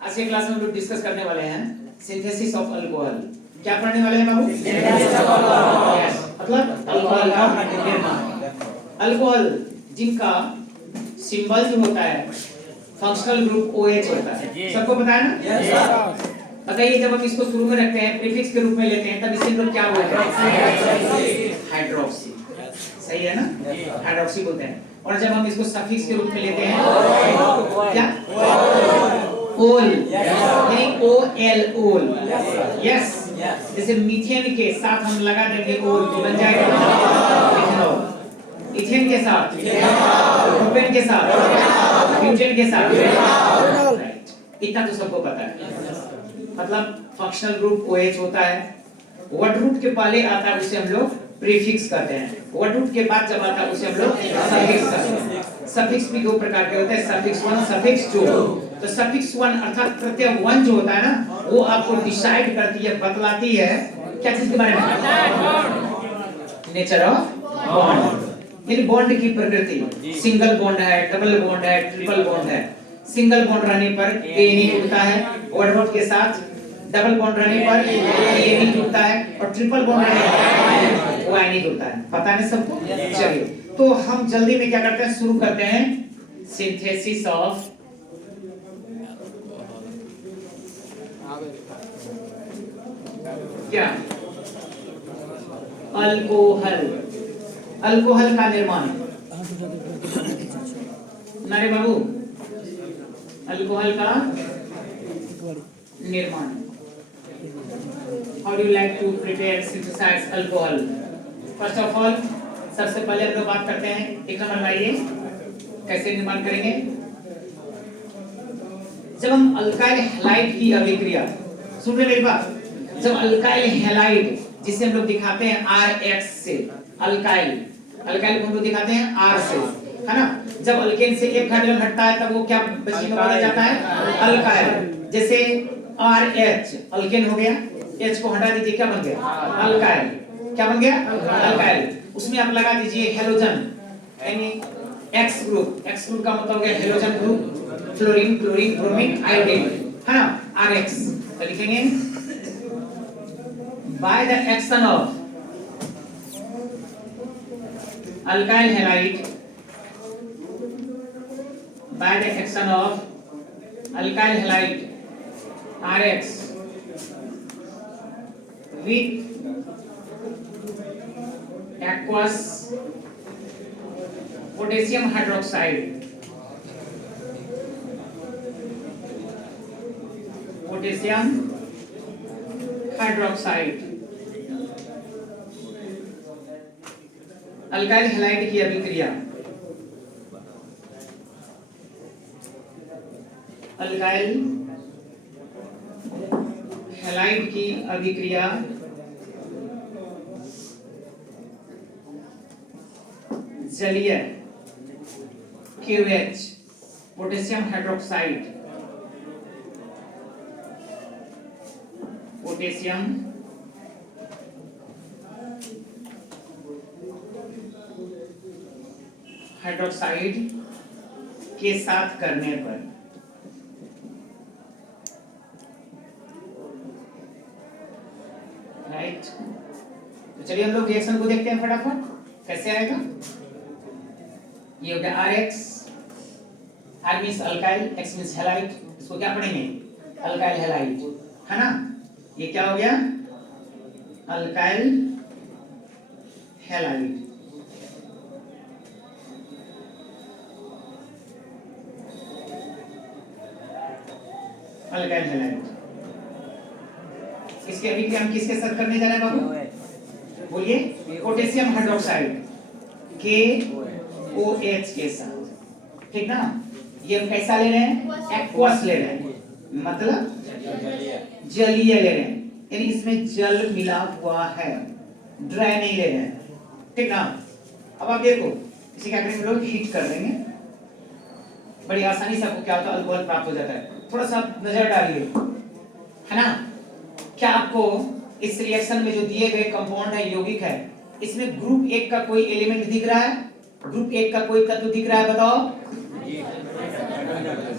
आज के क्लास में हम लोग डिस्कस करने वाले हैं सिंथेसिस ऑफ अल्कोहल। क्या पढ़ने वाले हैं बाबू? Synthesis of alcohol. मतलब अल्कोहल का निर्माण। अल्कोहल जिनका सिंबल जो होता है फंक्शनल ग्रुप OH होता है, सबको पता है ना? बताइए, जब हम इसको शुरू में रखते हैं प्रीफिक्स के रूप में लेते हैं तब इससे लोग क्या बोलते हैं? हाइड्रोक्सी। सही है ना? हाइड्रोक्सी बोलते हैं। और जब हम इसको सफिक्स के रूप में लेते हैं क्या? ओल, यानी OL, ओल। यस, जैसे मीथेन के साथ हम लगा देंगे ओल तो बन जाएगा इथेनॉल। इथेन के साथ, प्रोपेन के साथ, ब्यूटेन के साथ, इतना तो सबको पता है। मतलब फंक्शनल ग्रुप OH होता है, वर्ड रूट के पहले आता है उसे हम लोग प्रीफिक्स कहते हैं, वर्ड रूट के बाद जब आता है उसे हम लोग सफिक्स कहते हैं। सफिक्स भी दो प्रकार के होते हैं, सफिक्स 1, सफिक्स 2। तो सफिक्स 1 अर्थात प्रत्यय 1 जो होता है ना, वो आपको डिसाइड करती है, बतलाती है क्या चीज के बारे में? नेचर ऑफ बॉन्ड, यानी बॉन्ड की प्रकृति। सिंगल बॉन्ड है, डबल बॉन्ड है, ट्रिपल बॉन्ड है। सिंगल बॉन्ड रहने पर A नहीं जुड़ता है वर्ड रूट के साथ, डबल बॉन्ड रहने पर A नहीं जुड़ता है, और ट्रिपल बॉन्ड रहने पर Y नहीं जुड़ता है। पता है सबको? चलिए, तो हम जल्दी में क्या करते हैं, शुरू करते हैं सिंथेसिस ऑफ क्या? अल्कोहल। अल्कोहल का निर्माण। नारे बाबू, अल्कोहल का निर्माण। How do you like to prepare synthesize alcohol? First of all, सबसे पहले हम लोग बात करते हैं, एक नंबर लाइए कैसे निर्माण करेंगे। जब हम अल्काइल हैलाइड की अभिक्रिया, सुन रहे मेरी बात? जब अल्काइल हैलाइड जिसे हम लोग दिखाते हैं RX से, अल्काइल को हम लोग दिखाते हैं R से, है ना? जब अल्केन से एक हाइड्रोजन हटता है तब वो क्या बची में बदल जाता है? अल्काइल। जैसे RH अल्केन हो गया, H को हटा दीजिए, क्या बन गया? अल्काइल। क्या बन गया? अल्काइल। उसमें आप लगा दीजिए हेलोजन, यानी X ग्रुप। X ग्रुप का मतलब हो गया halogen group, fluorine, chlorine, bromine, iodine, है ना? RX। तो लिखेंगे by the action of alkyl halide, by the action of alkyl halide RX with aqueous potassium hydroxide, potassium hydroxide. Alkyl halide की अभिक्रिया, अल्काइल हैलाइड की अभिक्रिया जलीय KOH potassium hydroxide, potassium hydroxide के साथ करने पर राइट। तो चलिए हम लोग रिएक्शन को देखते हैं फटाफट कैसे आएगा। ये हो गया RX, R means alkyl, X means halide. इसको क्या पढ़ेंगे? अल्काइल हैलाइड, है ना? ये क्या हो गया? Alkyl halide. Alkyl halide. इसके अभिक्रिया हम किसके साथ करने जा रहे हैं बाबू? बोलिए। पोटेशियम हाइड्रोक्साइड KOH के साथ, ठीक ना? ये हम कैसा ले रहे हैं? एक्वस ले रहे हैं, मतलब जलीय ले रहे हैं, यानी इसमें जल मिला हुआ है, ड्राई नहीं ले रहे हैं, ठीक ना? अब आप देखो, इसे क्या करेंगे लोग? हीट कर देंगे, बड़ी आसानी से आपको क्या होता है? अल्कोहल प्राप्त हो जाता है। थोड़ा सा नजर डालिए, है ना? क्या आपको इस रिएक्शन में जो दिए गए कंपाउंड है, यौगिक है, इसमें ग्रुप 1 का कोई एलिमेंट दिख रहा है? ग्रुप 1 का कोई तत्व दिख रहा है? बताओ।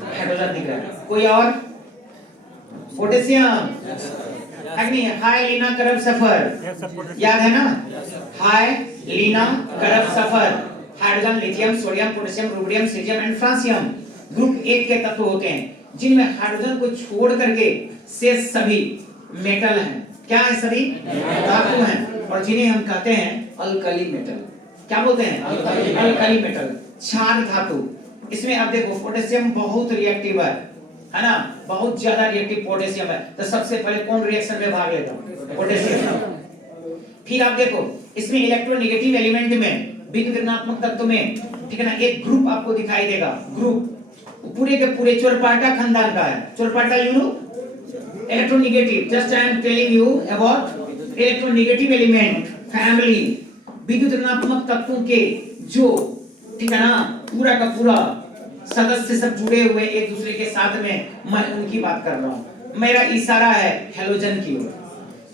हाइड्रोजन दिख रहा है। कोई और? पोटेशियम है कि नहीं? हाई लीना करब सफर, याद है ना? हाई लीना करब सफर, hydrogen, lithium, sodium, potassium, rubidium, caesium and francium group 1 के तत्व होते हैं जिनमें हाइड्रोजन को छोड़ करके शेष सभी मेटल हैं। क्या है? सभी धातु हैं और जिन्हें हम कहते हैं अल्कली मेटल। क्या बोलते हैं? अल्कली मेटल, क्षार धातु। इसमें आप देखो पोटेशियम बहुत रिएक्टिव है ना? बहुत ज्यादा रिएक्टिव पोटेशियम है। तो सबसे पहले कौन रिएक्शन में भाग लेगा? पोटेशियम। फिर आप देखो इसमें इलेक्ट्रोनेगेटिव एलिमेंट में, विद्युत ऋणात्मक तत्व में, ठीक है ना, एक ग्रुप आपको दिखाई देगा। ग्रुप पूरे के पूरे चोरपाटा खानदान का है। चोरपाटा you know electronegative, just I am telling you about electronegative element family, विद्युत ऋणात्मक तत्वों के जो, ठीक है ना, पूरा का पूरा सदस्य सब जुड़े हुए एक दूसरे के साथ में, मैं उनकी बात कर रहा हूं। मेरा इशारा है हैलोजन की ओर।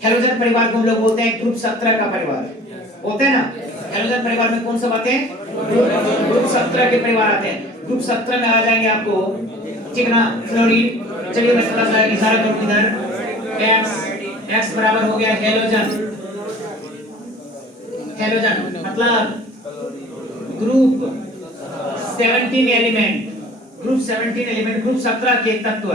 हैलोजन परिवार को हम लोग बोलते हैं ग्रुप 17 का परिवार, बोलते हैं ना? हैलोजन परिवार में कौन सब आते हैं? ग्रुप 17 के परिवार आते हैं। ग्रुप 17 में आ जाएंगे आपको, ठीक ना, फ्लोरीन। चलिए मैं थोड़ा सा इशारा करूं इधर, X बराबर हो गया हैलोजन। हैलोजन मतलब group 17 element, group 17 element, group 17 के तत्व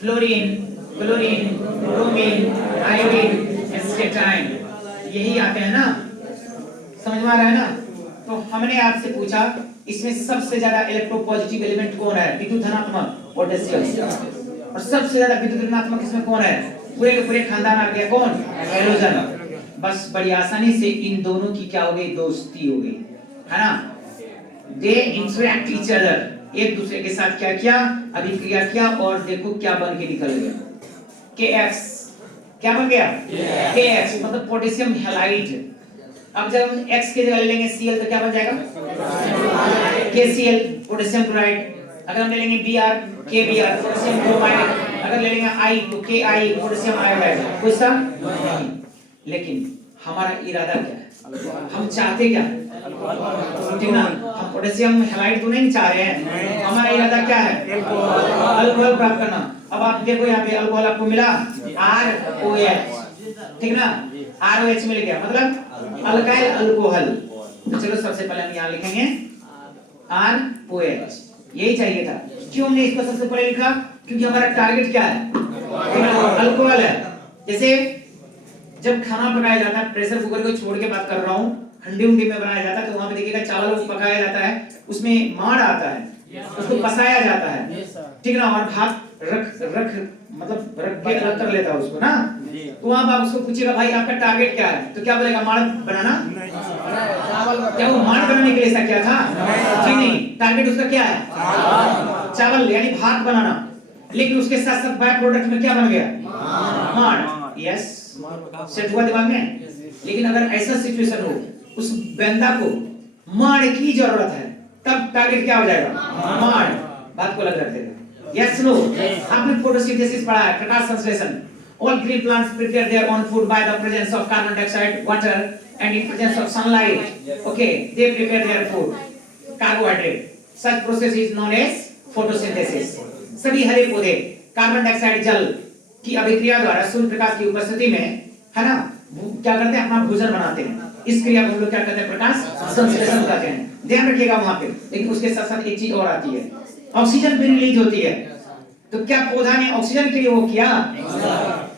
फ्लोरीन, क्लोरीन, ब्रोमीन, आयोडीन, एस्केटाइन, यही आते हैं ना? समझ में आ रहा है ना? तो हमने आपसे पूछा इसमें सबसे ज्यादा इलेक्ट्रोपॉजिटिव एलिमेंट कौन है? विद्युत धनात्मक पोटेशियम। और सबसे ज्यादा विद्युत ऋणात्मक इसमें कौन है? पूरे के पूरे खानदान आ गया कौन? हैलोजन। बस बड़ी आसानी से इन दोनों की क्या हो गई? दोस्ती हो गई, है ना? दे इंटरैक्ट ईच अदर, एक दूसरे के साथ क्या किया? अभिक्रिया किया और देखो क्या बन के निकल गया? KX। क्या बन गया? KX मतलब पोटेशियम हैलाइड। अब जब हम X की जगह ले लेंगे Cl तो क्या बन जाएगा? KCl potassium chloride. अगर हम ले लेंगे Br, KBr पोटेशियम ब्रोमाइड। अगर ले लेंगे I तो KI पोटेशियम आयोडाइड। कोई सा नहीं। लेकिन हमारा इरादा क्या है? हम चाहते क्या? ठीक ना, हम पोटेशियम हैलाइड तो नहीं चाह रहे हैं। हमारा इरादा क्या है? अल्कोहल प्राप्त करना। अब आप देखो यहाँ पे अल्कोहल आपको मिला ROH, ठीक ना, ROH मिल गया मतलब अल्काइल अल्कोहल। तो चलो सबसे पहले हम यहाँ लिखेंगे ROH, यही चाहिए था। क्यों हमने इसको सबसे पहले लिखा? क्योंकि हमारा टारगेट क्या है? अल्कोहल है। जैसे जब खाना पकाया जाता है, प्रेशर कुकर को छोड़ के बात कर रहा हूँ, हंडी उंडी में बनाया जाता है तो वहां पे देखिएगा चावल को पकाया जाता है, उसमें माड़ आता है, उसको पसाया जाता है, ठीक ना, और भात रख मतलब रख के अलग कर लेता है उसको ना। तो वहां आप उसको पूछिएगा भाई आपका टारगेट क्या है, तो क्या बोलेगा? माड़ बनाना। क्या वो माड़ बनाने के लिए ऐसा किया था? जी नहीं, टारगेट उसका क्या है? चावल यानी भात बनाना। लेकिन उसके साथ साथ बाय प्रोडक्ट में क्या बन गया? माड़। यस, सेट हुआ दिमाग में? लेकिन अगर ऐसा सिचुएशन हो उस बंदा को माड़ की जरूरत है, तब टारगेट क्या हो जाएगा? माड़। बात को अलग रख देगा। Yes no? आपने फोटोसिंथेसिस पढ़ा है, प्रकाश संश्लेषण। All green plants prepare their own food by the presence of carbon dioxide, water, and in presence of sunlight. Okay, they prepare their food. Carbohydrate. Such process is known as photosynthesis. सभी हरे पौधे carbon dioxide जल की अभिक्रिया द्वारा सूर्य प्रकाश की उपस्थिति में, है ना, क्या करते हैं? अपना भोजन बनाते हैं। इस क्रिया को हम लोग क्या कहते हैं? प्रकाश संश्लेषण कहते हैं। ध्यान रखिएगा वहां पे। लेकिन उसके साथ साथ एक चीज और आती है, ऑक्सीजन भी रिलीज होती है। तो क्या पौधा ने ऑक्सीजन के लिए वो किया?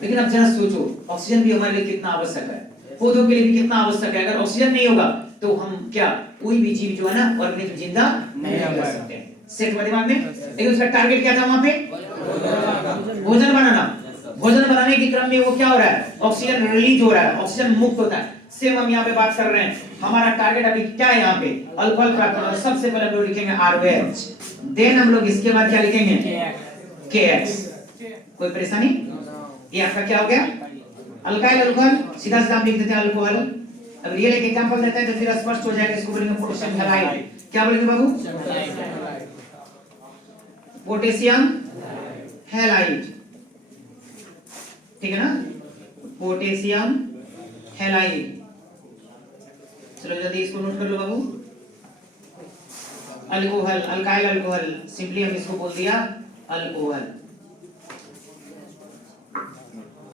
लेकिन अब जरा सोचो, ऑक्सीजन भी हमारे लिए कितना आवश्यक है, पौधों के लिए भी कितना आवश्यक है। अगर ऑक्सीजन नहीं होगा तो हम क्या, कोई भी जीव जो है ना, ऑर्गेनिज्म जिंदा नहीं रह सकते हैं। सेट हुआ दिमाग में? लेकिन उसका टारगेट क्या था वहां पे? भोजन बनाना। भोजन बनाने के क्रम में वो क्या हो रहा है? ऑक्सीजन रिलीज हो रहा है, ऑक्सीजन मुक्त होता है। सेम हम यहाँ पे बात कर रहे हैं, हमारा टारगेट अभी क्या है यहाँ पे? अल्कोहल प्राप्त करना। सबसे पहले हम लोग लिखेंगे ROH, देन हम लोग इसके बाद क्या लिखेंगे? KX। कोई परेशानी? ये आपका क्या हो गया? Alkyl alcohol. सीधा सीधा लिख देते हैं अल्कोहल। अब रियल एक एग्जांपल देते हैं तो फिर स्पष्ट हो जाएगा। इसको बोलेंगे पोटेशियम हैलाइड। क्या बोलेंगे बाबू? पोटेशियम हैलाइड, ठीक है ना, पोटेशियम हैलाइड। चलो जल्दी इसको नोट कर लो बाबू। अल्कोहल, अल्काइल अल्कोहल, सिंपली हम इसको बोल दिया अल्कोहल।